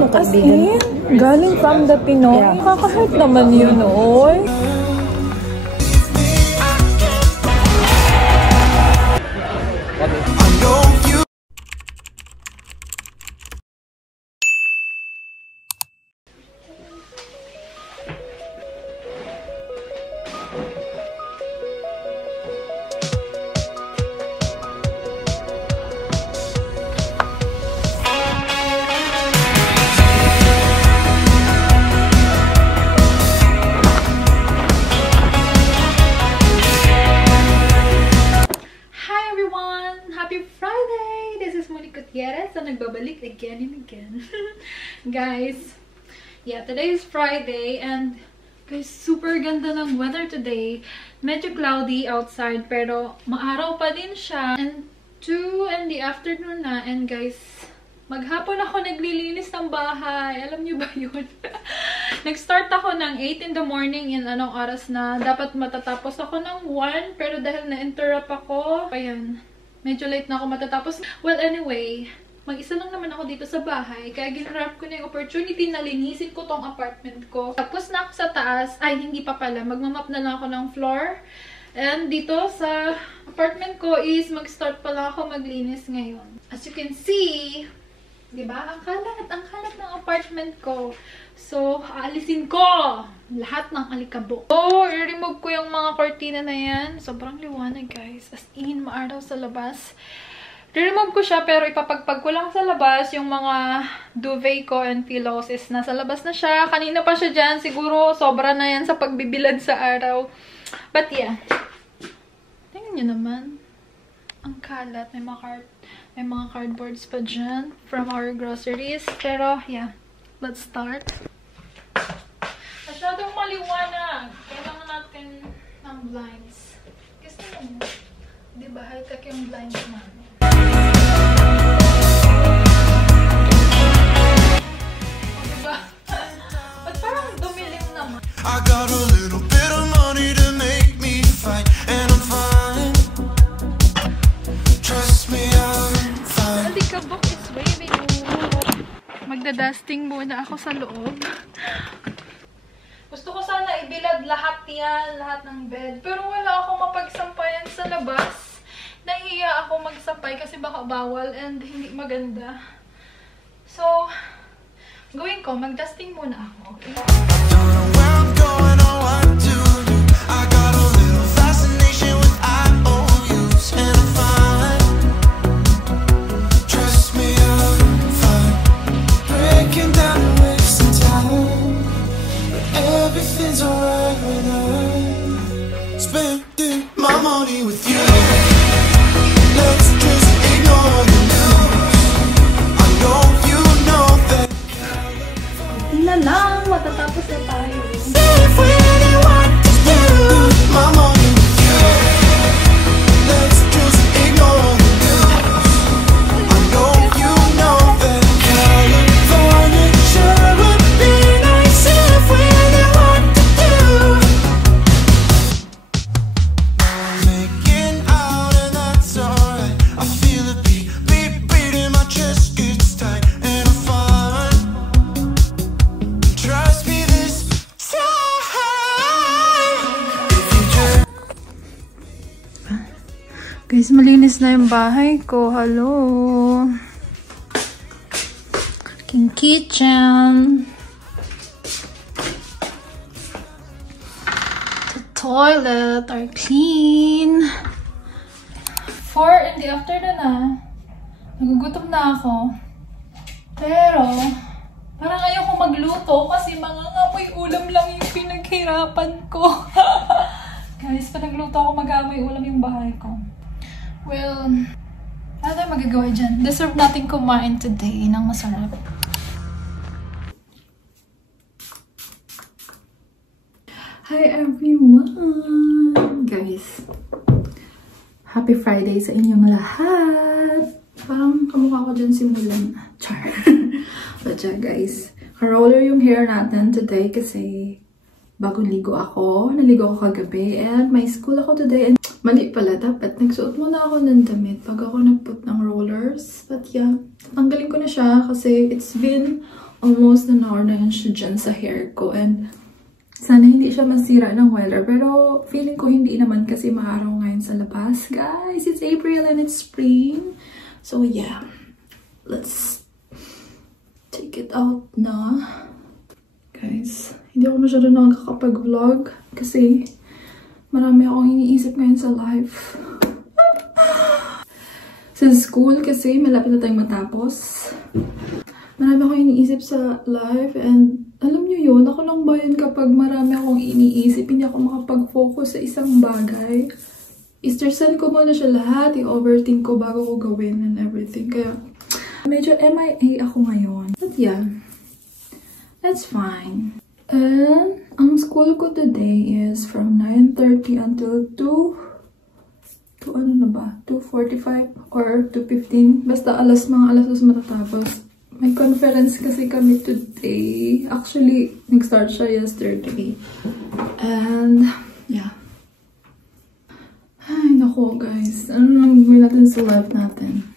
mo As in, galing from the Pinoy. Yeah. Kakahurt naman yun, oy. So, nagbabalik again and again. Guys, yeah, today is Friday and guys, super ganda ng weather today. Medyo cloudy outside pero maaraw pa din siya. And 2 in the afternoon na. And guys, maghapon ako naglilinis ng bahay. Alam niyo ba yun? Nag-start ako ng 8 in the morning in anong oras na. Dapat matatapos ako ng 1 pero dahil na-interrupt ako, ayan, medyo late na ako matatapos. Well, anyway, mag-isa lang naman ako dito sa bahay. Kaya ginrap ko na yung opportunity na linisin ko tong apartment ko. Tapos na ako sa taas. Ay, hindi pa pala. Magmamap na lang ako ng floor. And dito sa apartment ko is mag-start pa lang ako maglinis ngayon. As you can see, diba? Ang kalat ng apartment ko. So, aalisin ko lahat ng alikabok. So, i-remove ko yung mga cortina na yan. Sobrang liwanag, guys. As in, maaraw sa labas. I-remove ko siya, pero ipapagpag ko lang sa labas. Yung mga duvet ko and pillows is nasa labas na siya. Kanina pa siya dyan. Siguro, sobra na yan sa pagbibilad sa araw. But yeah. Tingnan nyo naman. Ang kalat. May mga cardboards pa dyan from our groceries. Pero, yeah. Let's start. Masyadong maliwanag. Kailangan natin ng blinds. Gusto mo, diba, high-tech yung blinds namin. O, diba? Ba't parang dumilim naman? I got a little bit of money to make me fight, and I'm fine. Trust me, I'm fine. The kabok is waving. Magda-dusting muna ako sa loob. Gusto ko sana ibilad lahat yan, lahat ng bed. Pero wala akong mapagsampayan sa labas. Nahihiya ako magsampay kasi baka bawal and hindi maganda. So, gawin ko, mag-dusting muna ako. Okay? Everything's alright when I'm spending my money with you. Let's just ignore the news. I know you know that. Tingnan lang, matatapos na tayo. If we really want to do my money with you, let's just ignore the news. I know you know that California sure would be nice if we Guys, malinis na yung bahay ko. Hello. King kitchen. The toilet are clean. 4 in the afternoon na. Nagugutom na ako. Pero, parang ayoko magluto kasi mga ngamoy ulam lang yung pinaghirapan ko. Guys, pag nagluto ako, mag-aamoy ulam yung bahay ko. Well, ano tayo magagawa dyan? Deserve natin kumain today ng masarap. Hi everyone! Guys, happy Friday sa inyong lahat! Parang kamukha ko dyan si Mulan. Char! But yeah, guys, ka-roller yung hair natin today kasi bagong ligo ako. Naligo ako kagabi and may school ako today. And mali pala, dapat nagsuot muna ako ng damit pag ako nagput ng rollers. But yeah, tatanggalin ko na siya kasi it's been almost an hour na yun siya dyan sa hair ko. And sana hindi siya masira ng weather. Pero feeling ko hindi naman kasi maaraw ngayon sa labas. Guys, it's April and it's spring. So yeah, let's take it out na. Guys, hindi ako masyado nakakapag-vlog kasi marami akong iniisip ngayon sa life. Sa school kasi malapit na tayong matapos. Marami akong iniisip sa life and alam nyo yun, ako lang ba yun kapag marami akong iniisip, hindi ako makapag-focus sa isang bagay. I-stressan ko muna siya lahat, i-overthink ko bago ko gawin and everything. Kaya medyo MIA ako ngayon. But yeah, that's fine. And ang school ko today is from 9:30 until 2:45 or 2:15. Basta alas 2 matatapos. May conference kasi kami today. Actually, nag-start siya yesterday. And, yeah. Ay, naku guys. Ano nang gawin natin sa life natin?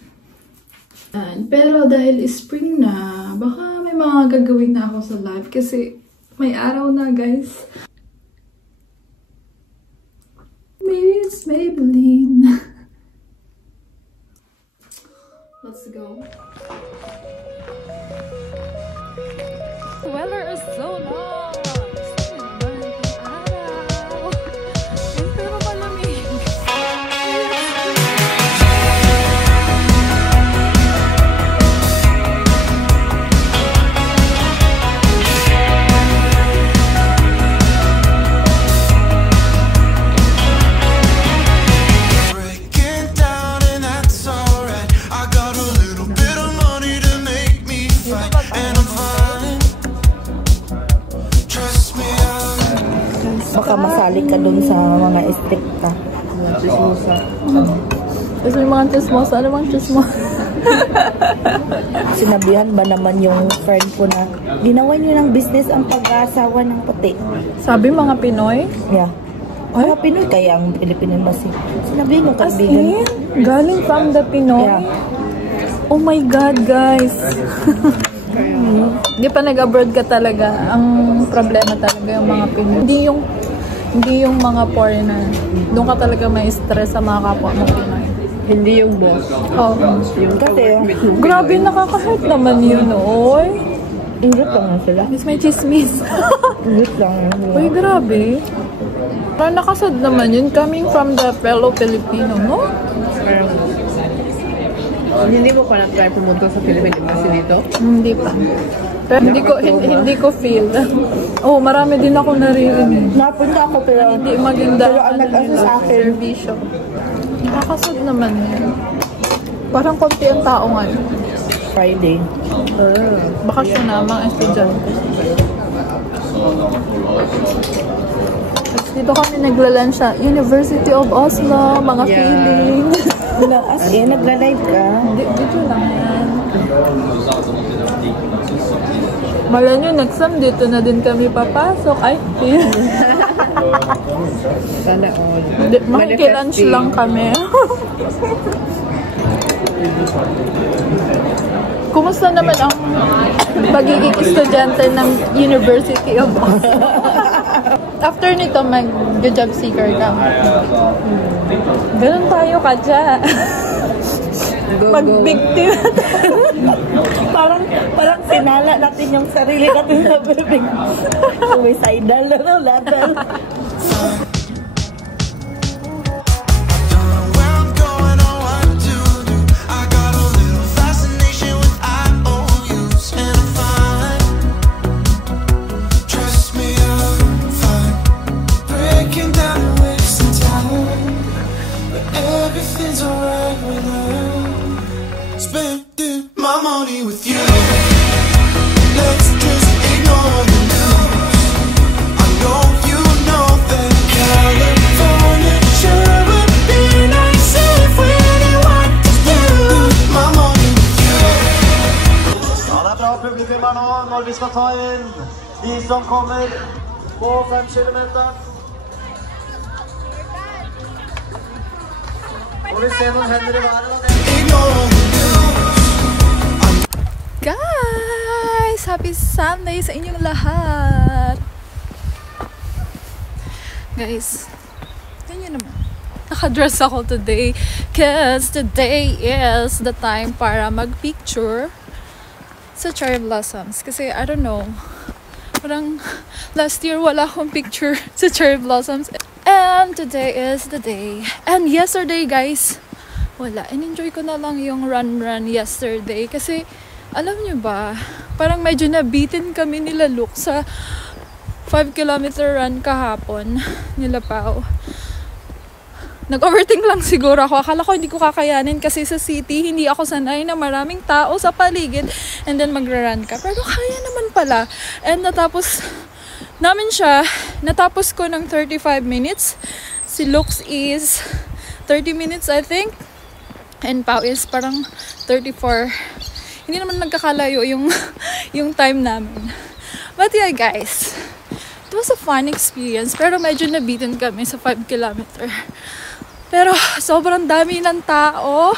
And, pero dahil spring na, baka may mga gagawin na ako sa life. Kasi may araw na guys. Maybe it's Maybelline. Let's go. The weather is so nice. Pero malamig. Breaking down and that's alright. I got a little bit of money to make me fine, and I'm fine. Trust me, Baka masali ka dun sa mga estrikta. Mga chismosa. Gusto yung mga chismosa? Ano mga chismosa? Sinabihan ba naman yung friend ko na ginawa niyo ng business ang pag-aasawa ng puti? Sabi mga Pinoy? Yeah. Mga Pinoy kaya ang Filipino Embassy. Sinabihan yung As kaibigan. in? Galing from the Pinoy? Yeah. Oh my God, guys! Hindi pa nag-abroad ka talaga. Ang problema talaga yung mga Pinoy. Hindi yung mga foreigner. Doon ka talaga may stress sa mga kapwa mo Pinoy. Hindi yung boss. Oh. Kasi Grabe, nakaka-hurt naman yun, oy. English lang na sila. Miss may chismis. English lang. Uy, grabe. Parang nakasad naman yun. Coming from the fellow Filipino, no? Hindi mo pa na-try pumunta sa Philippine Embassy dito? Hindi pa. Pero hindi ko feel. Oh, marami din ako naririnig. Napunta ako pero Hindi maganda Pero ang nag-ano sa akin, servisyo. Nakakasad naman yun. Parang konti ang tao ngayon. Friday. Bakasyon na mga estudyante. Dito kami nagla-lunch sa University of Oslo, mga feeling. As in, nagla-live ka. Dito lang yan. Malay nyo, next time dito na din kami papasok. Ay, Sana all. makikilunch lang kami. Kumusta naman ang pagiging estudyante ng University of Oslo? After nito, mag-job seeker ka. Ganun tayo ka dyan. Mag-victim. parang sinala natin yung sarili natin sa bibig. Suicidal na lahat. where I'm going or what to do. I got a little fascination with IOUs, and I'm fine. Trust me, I'm fine. Breaking down and wasting time, but everything's alright when I'm spending my money with you. Let's just ignore the news. I know you know that California sure would be nice if we didn't want to do my money with you. Ja, det er bra publikum her nå når vi skal ta inn de som kommer på 5 kilometer. Får vi se noen hender i været da? Ignore the news. Guys, happy Sunday sa inyong lahat! Guys, ganyan naman. Nakadress ako today because today is the time para mag-picture sa cherry blossoms. Kasi, I don't know, parang last year wala akong picture sa cherry blossoms. And today is the day. And yesterday, guys, wala. And-enjoy ko na lang yung run yesterday. Kasi, alam nyo ba, parang medyo nabitin kami nila Luke sa 5-kilometer run kahapon nila Pao. Nag-overthink lang siguro ako. Akala ko hindi ko kakayanin kasi sa city, hindi ako sanay na maraming tao sa paligid and then magra-run ka. Pero kaya naman pala. And natapos namin siya. Natapos ko ng 35 minutes. Si Lux is 30 minutes, I think. And Pao is parang 34. Hindi naman nagkakalayo yung time namin. But yeah, guys. It was a fun experience. Pero medyo nabitin kami sa 5 kilometer. Pero sobrang dami ng tao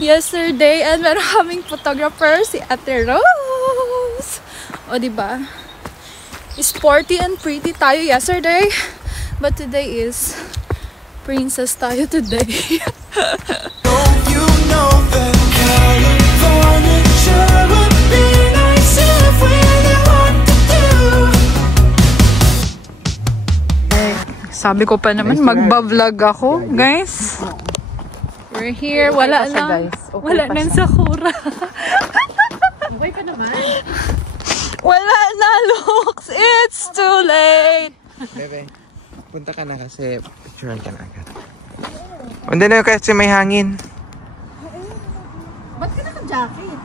yesterday and meron kaming photographer, si Ate Rose. O diba? Sporty and pretty tayo yesterday. But today is princess tayo today. You know that California sure would be nice if we knew what to do. Sabi ko pa naman, magba-vlog ako. Guys, we're here. Wala lang. Wala nang Sakura. Okay pa naman. Wala na, Lux. It's too late. Bebe, punta ka na kasi picturean ka na agad. Hindi na kasi may hangin. Ba't ka naka-jacket?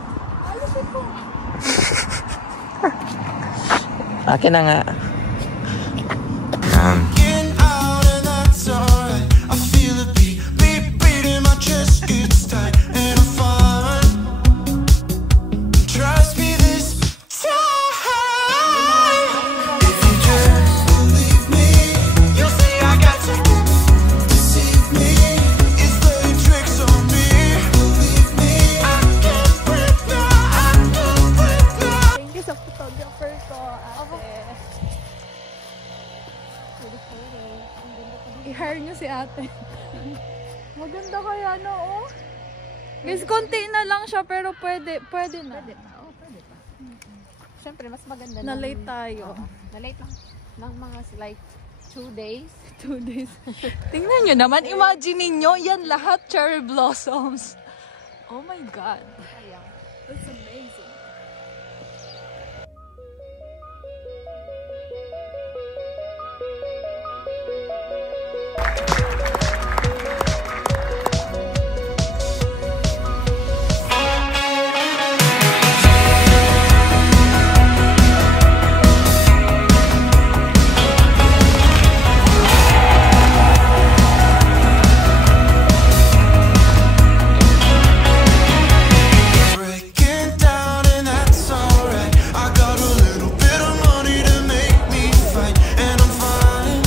Akin na nga. Getting out and that's alright. I feel it beat in my chest, it's tight and I'm fine. Trust me this time. If you just believe me, you'll see I got to deceive me. It's playing tricks on me. Believe me, I can't breathe now. I can't breathe now. Thank you sa photographer ko, ate. I-hire niyo si ate. Maganda kaya na, oh. Guys, konti na lang siya, pero pwede na. Pwede pa. Siyempre, mas maganda Na late tayo. Na-late lang ng mga like 2 days. 2 days. Tingnan nyo naman, imagine niyo yan lahat cherry blossoms. Oh my God. That's amazing. Breaking down and that's alright. I got a little bit of money to make me fight, and I'm fine.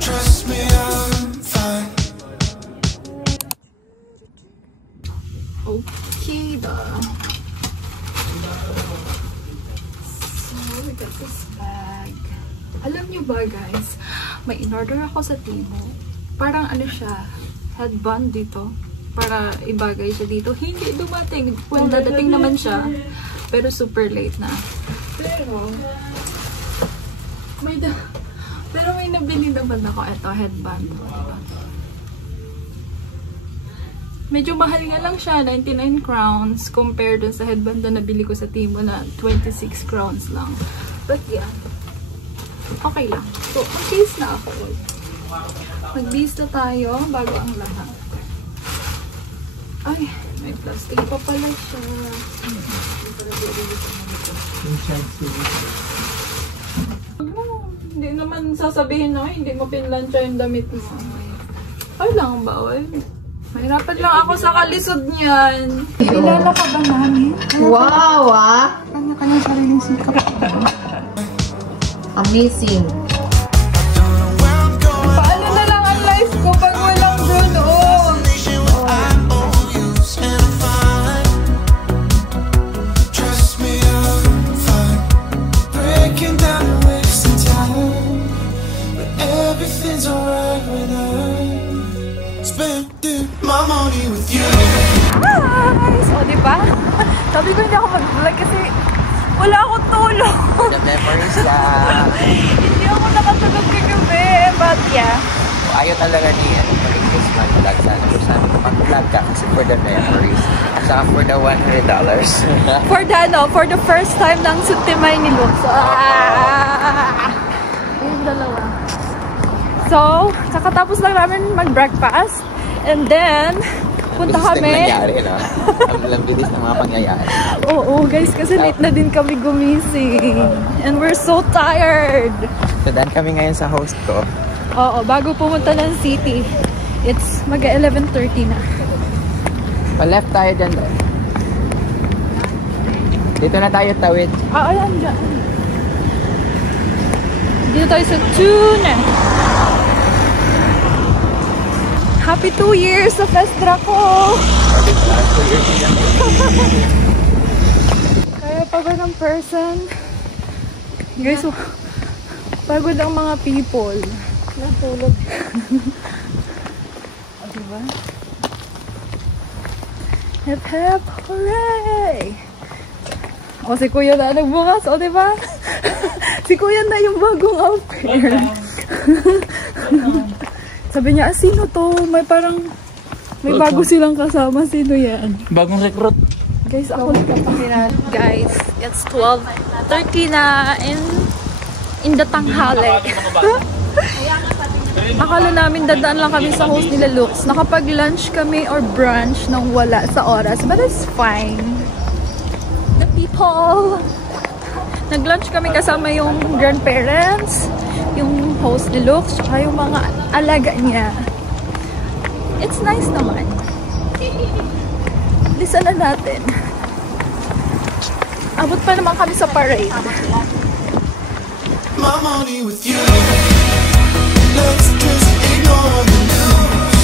Trust me, I'm fine. Okay, so we got this bag. Alam niyo ba, guys, may in-order ako sa Timo. Parang ano siya, headband dito. Para ibagay siya dito. Hindi dumating. Well, dadating naman siya. Pero super late na. Pero may nabili naman ako. Ito, headband. Diba? Medyo mahal nga lang siya, 99 crowns compared dun sa headband na nabili ko sa Timo na 26 crowns lang. But yeah, okay lang. So, mag-base na ako. Mag-base na tayo bago ang lahat. Ay, may plastic pa pala siya. Hindi naman sasabihin na, hindi mo pinlansya yung damit mo. Ay lang, bawal. Mahirapan lang ako sa kalisod niyan. Kilala ka ba namin? Wow, ah! Kanya-kanya sariling sikap. Amazing. Paano na lang ang life ko pag walang doon? Nation without overuse, and I'm fine. Trust me, I'm Sabi ko hindi ako mag-vlog kasi wala akong tulog. The memories lang. Hindi ako nakatulog kagabi. But yeah. Ayaw talaga niya mag-English mag-vlog sana. Pero sabi ko mag-vlog ka kasi for the memories. At saka for the $100. For the first time ng Sutimay ni Lux. Yung dalawa. So, kakatapos lang namin mag-breakfast. And then, punta kami. Nangyari, no? Ang bilis ng mga pangyayari. Oo, guys, kasi late na din kami gumising. And we're so tired. So, daan kami ngayon sa host ko. Oo, bago pumunta ng city. It's mag-11:30 na. Pa-left tayo dyan. Dito na tayo tawid. Ayan dyan. Dito tayo sa tuna. Happy 2 years sa Festra ko! Kaya pagod ng person. Guys, pagod ang mga people. Natulog. O, diba? Hep hep, hooray! O, si Kuya na nagbukas, o, diba? Si Kuya na yung bagong outfit. Sabi niya, sino to? May parang, may bago silang kasama. Sino yan? Bagong recruit. Guys, ako nagpapakinan. Guys, it's 12:30 na in the tanghali. Akala namin dadaan lang kami sa host nila Lux. Nakapag-lunch kami or brunch nang wala sa oras. But it's fine. The people. Nag-lunch kami kasama yung grandparents, yung host ni Lux, tsaka yung mga alaga niya. It's nice naman. Listen na natin. Abot pa naman kami sa parade. My money with you. Let's just ignore the news.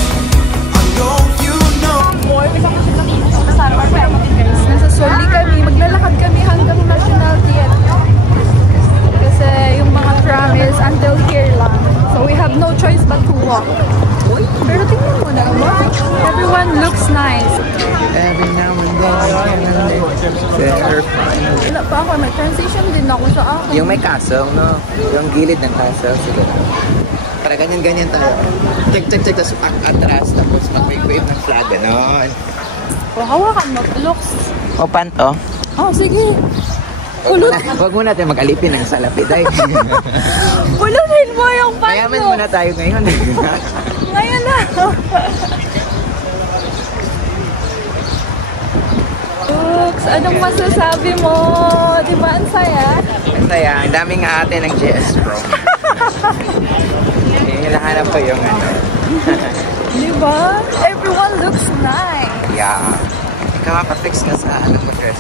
I know you know. Nasa Soli kami. Maglalakad kami hanggang National Theatre. Kasi yung mga tram is until here lang. So we have no choice but to walk. Pero tingnan mo naman. Everyone looks nice. Every now and then. Wala pa ako. May transition din ako sa akin. Yung may castle, no? Yung gilid ng castle, siguro. Para ganyan-ganyan tayo. Check, tapos atras, tapos mag-wave ng flag, gano'n. O, hawakan mo. Looks. O, panto. Oh, sige. Pulot. Huwag muna tayo mag-alipin ng salapiday. Pulutin mo yung panto. Mayaman muna tayo ngayon. Ngayon na. Looks, anong masasabi mo? Diba ang saya? Ang saya, ang daming ate ng GS Pro. Hinahanap ko yung ano. Diba? Everyone looks nice. Yeah. Ikaw mapafix na sa ano mo dress.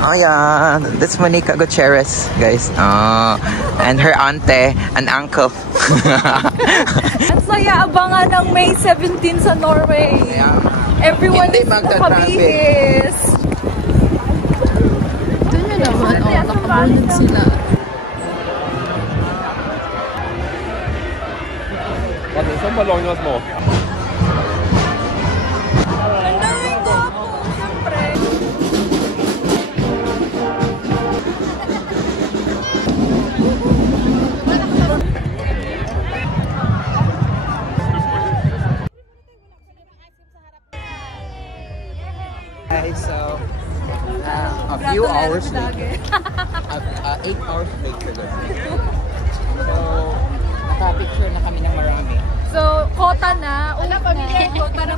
Oh yeah, that's Monica Gutierrez, guys. And her auntie and uncle. Ang saya, abangan ng May 17 sa Norway. Yeah. Everyone Hindi is magta-traffic. nakabihis. Ito nyo naman, nakabunod sila. Warte, ist ein Ballon, was noch? Ang daming gwapo, syempre. Guys, so a few hours later, 8 hours later. So, naka-picture na kami ng marami. So, kota na. Ulit na. Kota na.